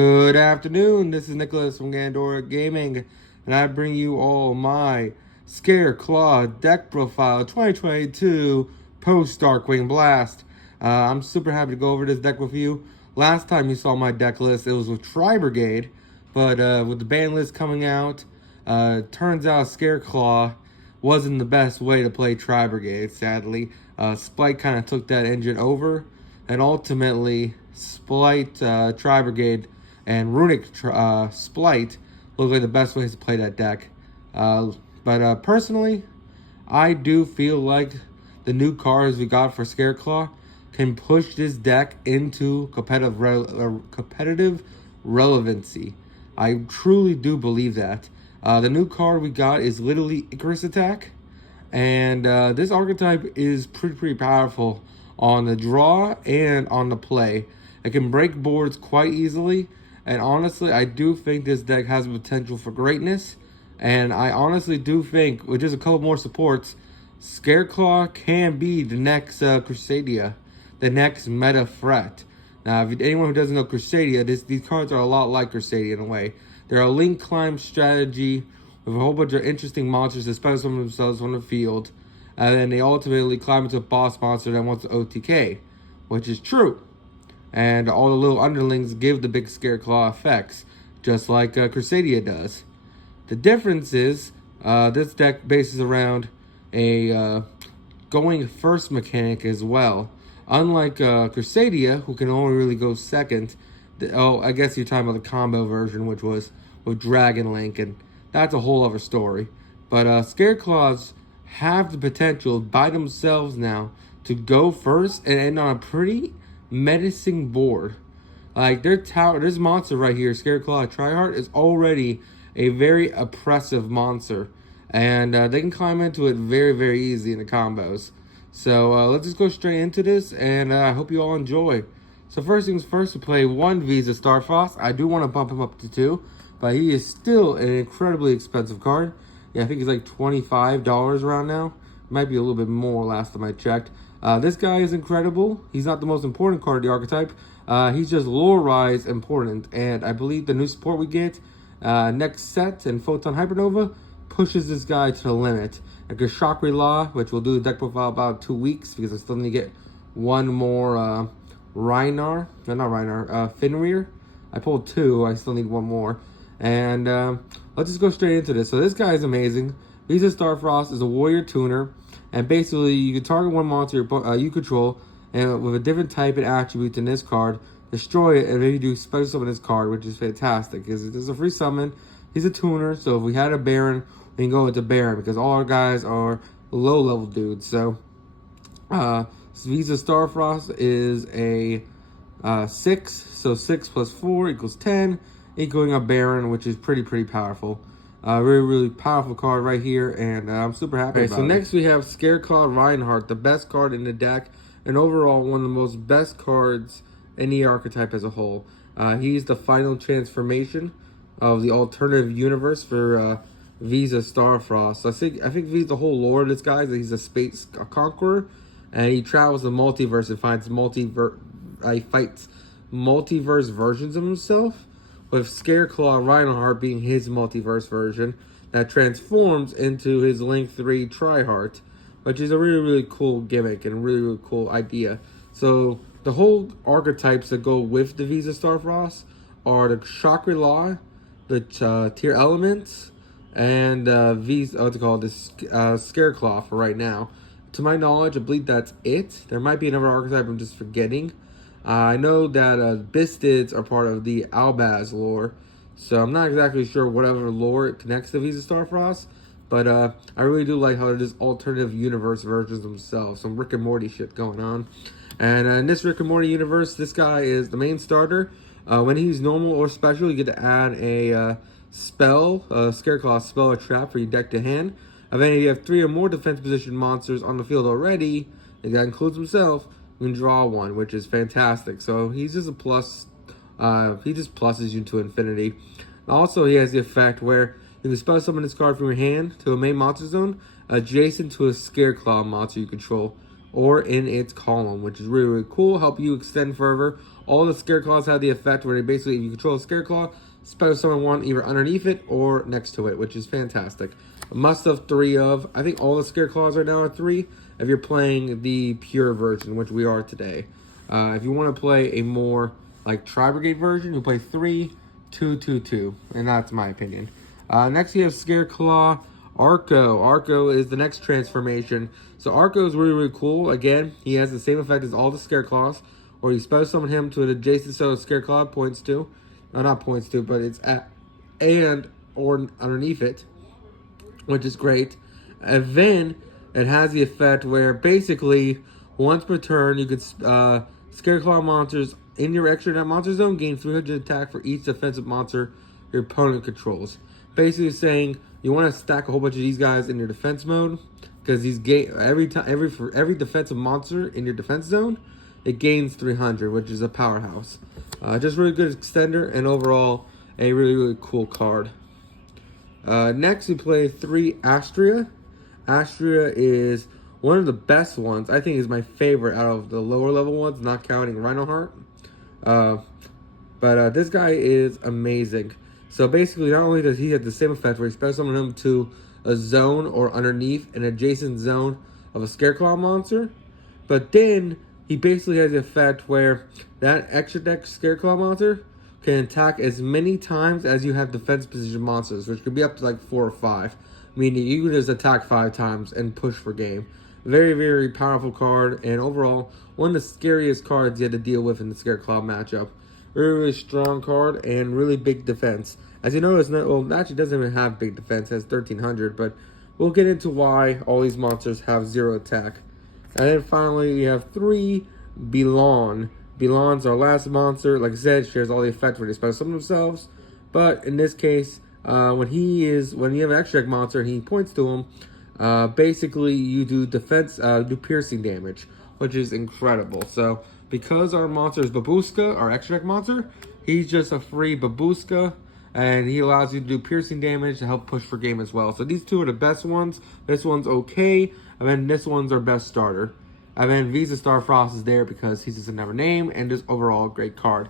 Good afternoon, this is Nicholas from Gandora Gaming, and I bring you all my Scareclaw deck profile 2022 post DarkWing Blast. I'm super happy to go over this deck with you. Last time you saw my deck list, it was with Tri-Brigade, but with the ban list coming out, turns out Scareclaw wasn't the best way to play Tri-Brigade, sadly. Spike kind of took that engine over, and ultimately, Tri-Brigade and Runic Splight look like the best ways to play that deck. But personally, I do feel like the new cards we got for Scareclaw can push this deck into competitive relevancy. I truly do believe that. The new card we got is literally Icarus Attack, and this archetype is pretty powerful on the draw and on the play. It can break boards quite easily, and honestly, I do think this deck has potential for greatness, and I honestly do think, with just a couple more supports, Scareclaw can be the next Crusadia, the next meta threat. Now, if anyone who doesn't know Crusadia, these cards are a lot like Crusadia in a way. They're a link climb strategy with a whole bunch of interesting monsters that spend some of themselves on the field, and then they ultimately climb into a boss monster that wants to OTK, which is true. And all the little underlings give the big Scareclaw effects, just like Crusadia does. The difference is, this deck bases around a going first mechanic as well. Unlike Crusadia, who can only really go second. I guess you're talking about the combo version, which was with Dragon Link, and that's a whole other story. But Scareclaws have the potential by themselves now to go first and end on a pretty menacing board. Like their tower, this monster right here, Scareclaw Tryhard, is already a very oppressive monster, and they can climb into it very easy in the combos. So let's just go straight into this, and I hope you all enjoy. So first things first, we play one Visa Starfrost. I do want to bump him up to 2, but he is still an incredibly expensive card. Yeah, I think he's like $25 around now. Might be a little bit more last time I checked. This guy is incredible. He's not the most important card of the archetype. He's just lore-wise important, and I believe the new support we get next set and Photon Hypernova pushes this guy to the limit. And Scarclaw, which will do the deck profile about 2 weeks because I still need to get one more Fenrir. I pulled 2, I still need one more. And let's just go straight into this. So this guy is amazing. Visa Starfrost is a warrior tuner, and basically you can target one monster you control, and with a different type and attribute than this card, destroy it, and then you do special summon this card, which is fantastic because it's a free summon. He's a tuner, so if we had a Baron, we can go into Baron because all our guys are low level dudes. So Visa Starfrost is a 6, so 6 plus 4 equals 10, equaling a Baron, which is pretty powerful. Really powerful card right here, and I'm super happy about it. So next we have Scareclaw Reinhardt, the best card in the deck, and overall one of the most best cards in the archetype as a whole. He's the final transformation of the alternative universe for Visa Starfrost. I think the whole lore of this guy is that he's a space conqueror, and he travels the multiverse and fights multiverse versions of himself, with Scareclaw Reinhardt being his multiverse version that transforms into his Link 3 Tryhard, which is a really cool gimmick and a really cool idea. So the whole archetypes that go with the Visa Starfrost are the Scarclaw, the Tier Elements, and Scareclaw for right now. To my knowledge, I believe that's it. There might be another archetype I'm just forgetting. I know that Bistids are part of the Albaz lore, so I'm not exactly sure whatever lore it connects to Visa Starfrost, but I really do like how they're just alternative universe versions themselves, some Rick and Morty shit going on. And in this Rick and Morty universe, this guy is the main starter. When he's normal or special, you get to add a spell, a Scareclaw spell or trap for your deck to hand. And then if you have 3 or more defense position monsters on the field already, and that includes himself, you can draw one, which is fantastic. So he's just a plus. He just pluses you to infinity. Also, he has the effect where you can spell summon this card from your hand to a main monster zone adjacent to a Scareclaw monster you control, or in its column, which is really cool. Help you extend further All the Scareclaws have the effect where they basically, if you control a Scareclaw, special summon one either underneath it or next to it, which is fantastic. A must of 3 of. I think all the Scareclaws right now are 3 if you're playing the pure version, which we are today. If you want to play a more like Tri-Brigade version, you play 3, 2, 2, 2, and that's my opinion. Next you have Scareclaw. Arco. Arco is the next transformation. So Arco is really, really cool. Again, he has the same effect as all the Scareclaws, where you special summon him to an adjacent zone Scareclaw points to. Not points to, but it's at and or underneath it, which is great. And then it has the effect where basically once per turn you could Scareclaw monsters in your extra net monster zone gain 300 attack for each defensive monster your opponent controls. Basically saying you want to stack a whole bunch of these guys in your defense mode because these for every defensive monster in your defense zone, it gains 300, which is a powerhouse. Just really good extender and overall a really, really cool card. Next we play 3 Astria. Astria is one of the best ones. I think is my favorite out of the lower level ones, not counting Rhinoheart. But this guy is amazing. So basically, not only does he have the same effect where you special summon him to a zone or underneath an adjacent zone of a Scareclaw monster, but then he basically has the effect where that extra deck Scareclaw monster can attack as many times as you have defense position monsters, which could be up to like 4 or 5. Meaning you can just attack 5 times and push for game. Very, very powerful card, and overall, one of the scariest cards you had to deal with in the Scareclaw matchup. Really, really strong card, and really big defense. As you notice, well, actually doesn't even have big defense, it has 1300, but we'll get into why all these monsters have 0 attack. And then finally, we have 3 Belon. Belon's our last monster. Like I said, shares all the effect where they special summon themselves. But in this case, when you have an extra deck monster and he points to him, basically you do do piercing damage, which is incredible. So because our monster is Babushka, our extra deck monster, he's just a free Babushka, and he allows you to do piercing damage to help push for game as well. So these 2 are the best ones. This one's okay, and then this one's our best starter. And then Visa Starfrost is there because he's just another name and just overall a great card.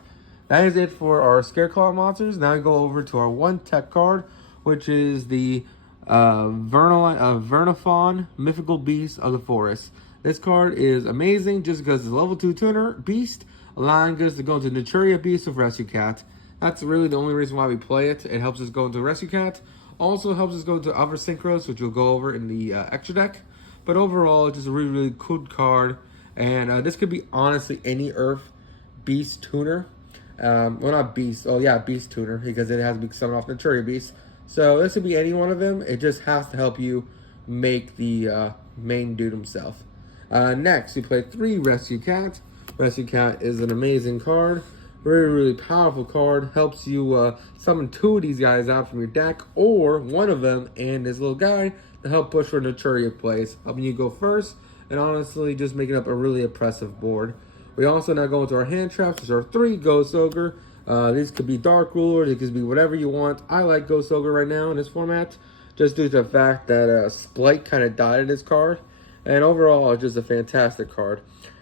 That is it for our Scareclaw monsters. Now we go over to our 1 tech card, which is the Vernophon, Mythical Beast of the Forest. This card is amazing just because it's a level 2 tuner beast, allowing us to go into Naturia Beast with Rescue Cat. That's really the only reason why we play it. It helps us go into Rescue Cat. Also helps us go into other synchros, which we'll go over in the extra deck. But overall, it's just a really, really cool card. And this could be honestly any Earth Beast tuner. Well, not Beast. Oh, yeah, Beast tuner, because it has to be summoned off Naturia Beast. So this could be any one of them. It just has to help you make the main dude himself. Next, we play 3 Rescue Cat. Rescue Cat is an amazing card. Really, really powerful card. Helps you summon 2 of these guys out from your deck, or one of them and this little guy to help push for Naturia plays, helping you go first, and honestly just making up a really oppressive board. We also now go into our hand traps, which are 3 Ghost Ogre. These could be Dark Ruler, these could be whatever you want. I like Ghost Ogre right now in this format, just due to the fact that Splite kind of died in this card, and overall it's just a fantastic card.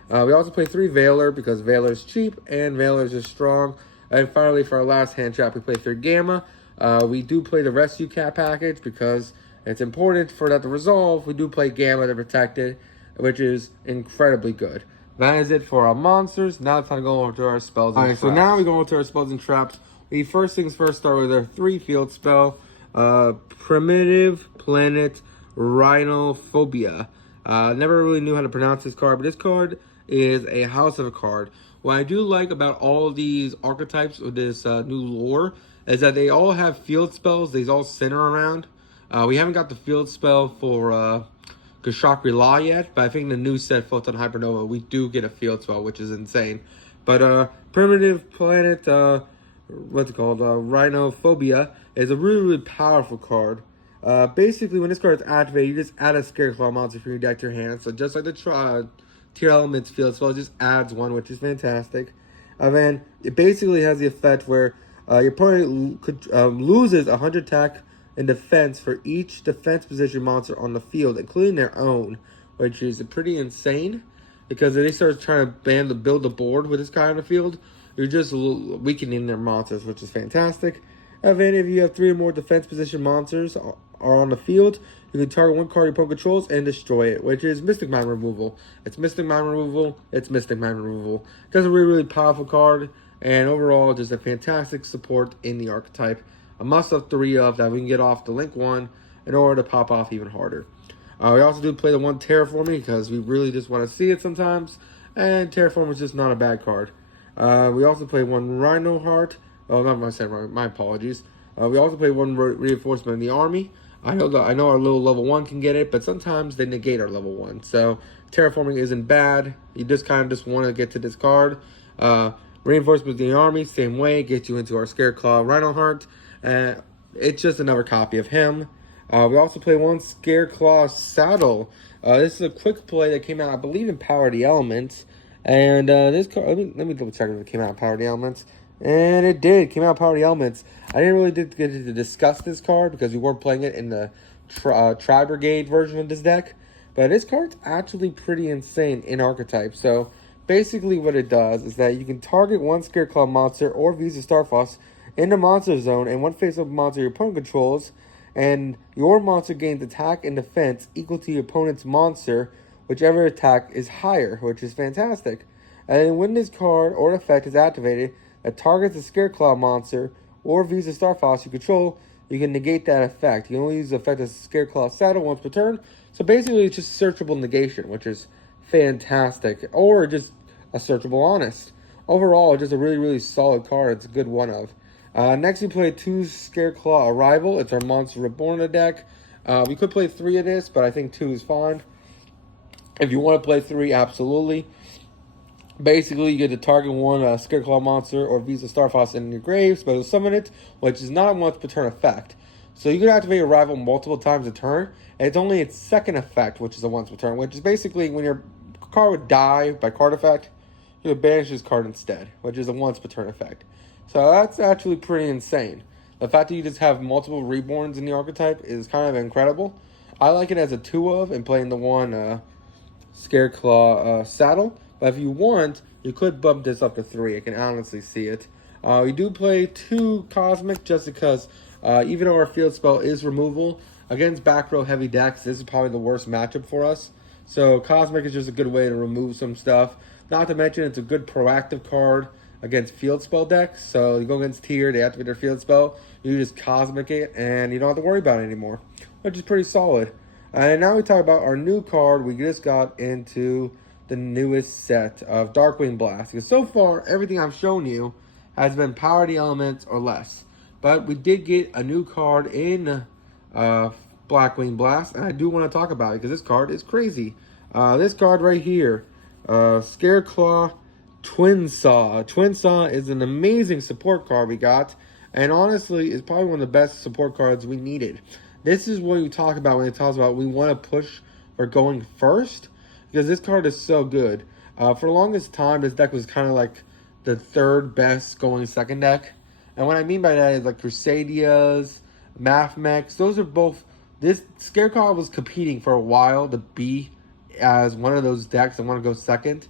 We also play 3 Veiler because Veiler's cheap and Veiler's just strong. And finally, for our last hand trap, we play 3 Gamma. We do play the Rescue Cat package because it's important for that to resolve. We do play Gamma to protect it, which is incredibly good. That is it for our monsters. Now it's time to go over to our spells and traps. So now we go into our spells and traps. We first things first start with our 3 field spell. Primitive Planet Rhinophobia. Never really knew how to pronounce this card, but this card is a house of a card. What I do like about all these archetypes of this new lore is that they all have field spells. They all center around. We haven't got the field spell for Scarclaw yet, but I think the new set Photon Hypernova, we do get a field spell, which is insane. But Primitive Planet, what's it called? Rhinophobia is a really, really powerful card. Basically, when this card is activated, you just add a Scareclaw monster from your deck to your hand. So just like the Tier Elements field spell, it just adds 1, which is fantastic. And then it basically has the effect where your opponent loses 100 attack and defense for each defense position monster on the field, including their own, which is pretty insane. Because if they start trying to build the board with this guy on the field, you're just weakening their monsters, which is fantastic. And then if you have 3 or more defense position monsters are on the field, you can target one card your opponent controls and destroy it, which is Mystic Mine removal. It's Mystic Mine removal. It's Mystic Mine removal. It's a really, really powerful card, and overall, just a fantastic support in the archetype. A must-have 3 of that we can get off the Link 1 in order to pop off even harder. We also do play the 1 Terraforming because we really just want to see it sometimes, and Terraform is just not a bad card. We also play 1 Rhino Heart. Oh, not my saying, my apologies. We also play 1 Reinforcement in the army. I know our little level 1 can get it, but sometimes they negate our level 1. So Terraforming isn't bad. You just kind of just want to get to this card. Reinforcement in the army, same way, gets you into our Scareclaw Rhino Heart. It's just another copy of him. We also play 1 Scareclaw Saddle. This is a quick play that came out, I believe, in Power of the Elements. And this card, let me double check if it came out in Power of the Elements. And it did. Came out in Power of the Elements. I didn't really get to discuss this card because we weren't playing it in the Tri-Brigade version of this deck. But this card's actually pretty insane in archetype. So basically what it does is that you can target 1 Scareclaw monster or Visa Starfoss in the monster zone and 1 face-up monster your opponent controls, and your monster gains attack and defense equal to your opponent's monster, whichever attack is higher, which is fantastic. And then when this card or effect is activated that targets a Scareclaw monster or Visa Starfoss you control, you can negate that effect. You can only use the effect as a Scareclaw Saddle once per turn, so basically it's just searchable negation, which is fantastic, or just a searchable honest. Overall, just a really, really solid card. It's a good one of. Next, we play 2 Scareclaw Arrival. It's our Monster Reborn deck. We could play 3 of this, but I think 2 is fine. If you want to play 3, absolutely. Basically, you get to target 1 Scareclaw monster or Visa Starfoss in your grave, special summon it, which is not a once per turn effect. So you can activate Arrival multiple times a turn, and it's only its second effect, which is a once per turn, which is basically when your card would die by card effect, you would banish this card instead, which is a once per turn effect. So that's actually pretty insane. The fact that you just have multiple reborns in the archetype is kind of incredible. I like it as a 2 of and playing the 1 Scareclaw Saddle. But if you want, you could bump this up to 3. I can honestly see it. We do play 2 Cosmic just because even though our field spell is removal, against back row heavy decks, this is probably the worst matchup for us. So Cosmic is just a good way to remove some stuff. Not to mention it's a good proactive card against field spell decks. So you go against tier, they activate their field spell, you just Cosmic it, and you don't have to worry about it anymore, which is pretty solid. And now we talk about our new card. We just got into the newest set of DarkWing Blast, because so far everything I've shown you has been Power of the Elements or less. But we did get a new card in Blackwing Blast, and I do want to talk about it because this card is crazy. This card right here, Scareclaw Twin Saw. Twin Saw is an amazing support card we got, and honestly is probably one of the best support cards we needed. This is what we talk about when it talks about we want to push for going first, because this card is so good. For the longest time, this deck was kind of like the 3rd best going second deck. And what I mean by that is like Crusadias, Mathmex. Those are both... This Scareclaw was competing for a while to be as one of those decks that want to go second.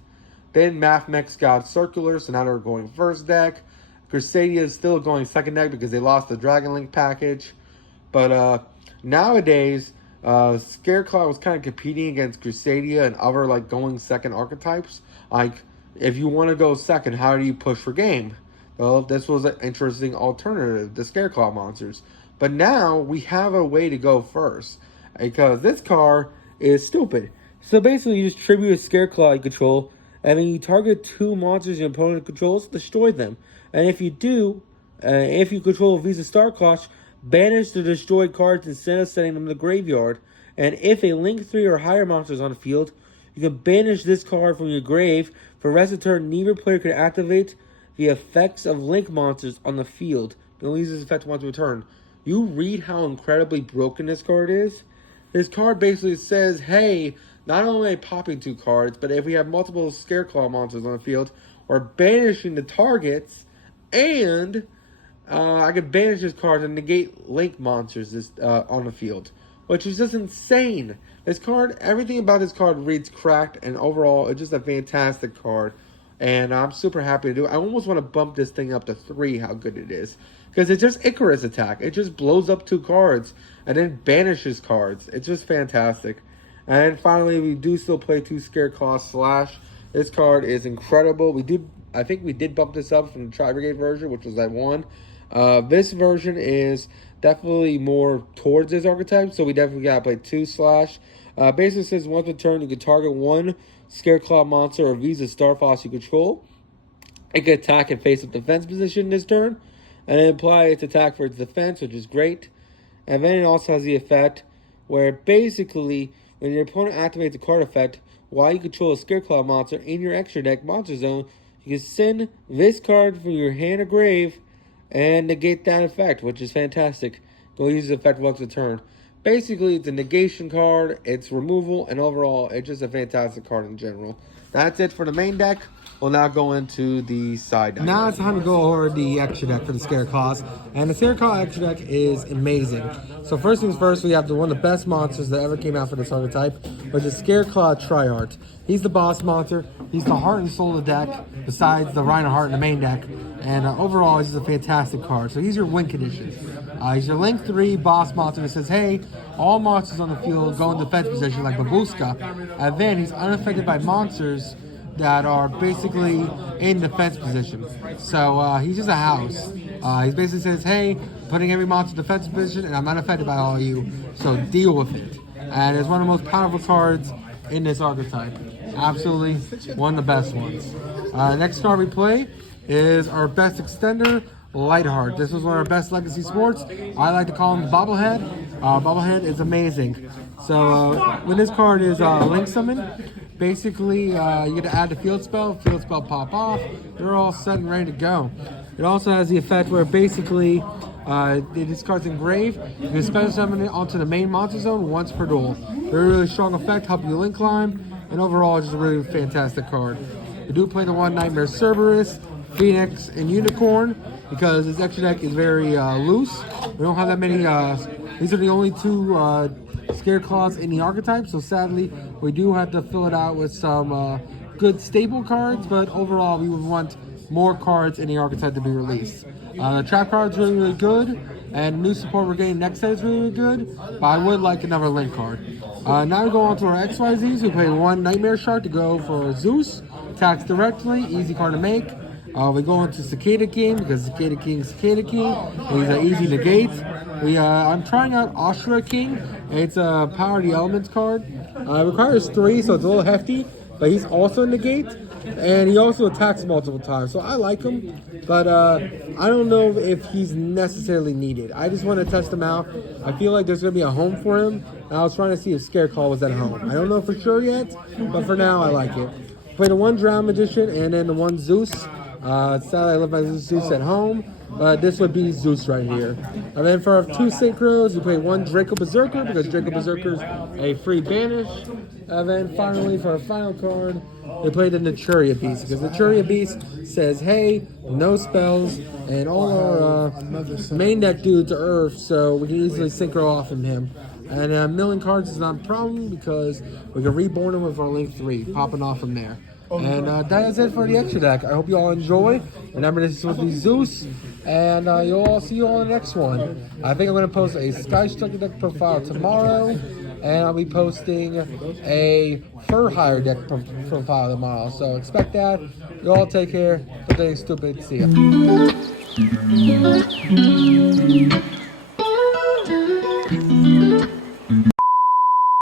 Then Mathmex got Circular, so now they're going first deck. Crusadia is still going second deck because they lost the Dragon Link package. But nowadays... Scareclaw was kind of competing against Crusadia and other like going second archetypes. Like, if you want to go second, how do you push for game? Well, this was an interesting alternative, the Scareclaw monsters. But now we have a way to go first, because this card is stupid. So basically, you just tribute a Scareclaw you control, and then you target 2 monsters your opponent controls, destroy them. And if you do, if you control Visa Starclaw, banish the destroyed cards instead of sending them to the graveyard. And if a Link 3 or higher monster is on the field, you can banish this card from your grave. For the rest of the turn, neither player can activate the effects of Link monsters on the field. You only use this effect once per turn. You read how incredibly broken this card is? This card basically says, hey, not only popping 2 cards, but if we have multiple Scareclaw monsters on the field, we're banishing the targets, and... I could banish this card and negate Link monsters on the field, which is just insane. This card, everything about this card reads cracked, and overall, it's just a fantastic card. and I'm super happy to do it. I almost want to bump this thing up to 3, how good it is. Because it's just Icarus attack. It just blows up 2 cards and then banishes cards. It's just fantastic. And finally, we do still play 2 Scareclaw Slash. This card is incredible. I think we did bump this up from the Tri-Brigade version, which was that 1. This version is definitely more towards this archetype, so we definitely gotta play 2 Slash. Basically says once per turn, you can target 1 Scareclaw monster or Visa Starfoss you control. It can attack and face up defense position this turn, and then apply its attack for its defense, which is great. And then it also has the effect where basically, when your opponent activates a card effect, while you control a Scareclaw monster in your extra deck monster zone, you can send this card from your hand or grave and negate that effect, which is fantastic. Go use the effect once a turn. Basically, it's a negation card, it's removal, and overall, it's just a fantastic card in general. That's it for the main deck. We'll now go into the side deck. Now it's time to go over the extra deck for the Scareclaws. And the Scareclaw extra deck is amazing. So first things first, we have one of the best monsters that ever came out for this archetype, which is Scareclaw Triart. He's the boss monster. He's the heart and soul of the deck, besides the Rhino in the main deck. And overall, he's a fantastic card. So he's your win condition. He's your Link 3 boss monster that says, hey, all monsters on the field go in defense position like Babushka. And then he's unaffected by monsters that are basically in defense position. So he's just a house. He basically says, hey, putting every monster in defense position and I'm not affected by all of you, so deal with it. And it's one of the most powerful cards in this archetype. Absolutely one of the best ones. Next card we play is our best extender, Lightheart. This was one of our best legacy sports. I like to call him the Bobblehead. Bobblehead is amazing. So when this card is Link Summon, basically you get to add the field spell pop off. They're all set and ready to go. It also has the effect where basically this card's engraved. You can special summon it onto the main monster zone once per duel. Very, really strong effect, help you link climb, and overall just a really fantastic card. You do play the 1 Nightmare Cerberus, Phoenix, and Unicorn because this extra deck is very loose. We don't have that many. These are the only 2 Scareclaws in the archetype, so sadly we do have to fill it out with some good staple cards, but overall we would want more cards in the archetype to be released. The trap card's really, really good, and new support we're getting next set is really, really good, but I would like another Link card. Now we go on to our XYZs. We play 1 Nightmare Shark to go for Zeus, attacks directly, easy card to make. We go into Cicada King because Cicada King is Cicada King, and he's an easy negate. I'm trying out Ashura King. It's a Power of the Elements card. It requires 3, so it's a little hefty, but he's also a negate, and he also attacks multiple times. So I like him, but I don't know if he's necessarily needed. I just want to test him out. I feel like there's going to be a home for him, and I was trying to see if Scareclaw was at home. I don't know for sure yet, but for now I like it. Play the 1 Drown Magician and then the 1 Zeus. Sadly, I left my Zeus at home, but this would be Zeus right here. And then for our 2 synchros, you play 1 Draco Berserker because Draco Berserker's a free banish. And then finally, for our final card, we play the Naturia Beast because Naturia Beast says, hey, no spells, and all our main deck dudes are Earth, so we can easily synchro off in him. And a million cards is not a problem because we can reborn him with our Link 3, popping off from there. And that is it for the extra deck. I hope you all enjoy. Remember, this is supposed to be Zeus, and you'll all see you all in the next one. I think I'm going to post a Sky Striker deck profile tomorrow, and I'll be posting a Fur Hire deck profile tomorrow. So expect that. You all take care. Don't stupid. See ya.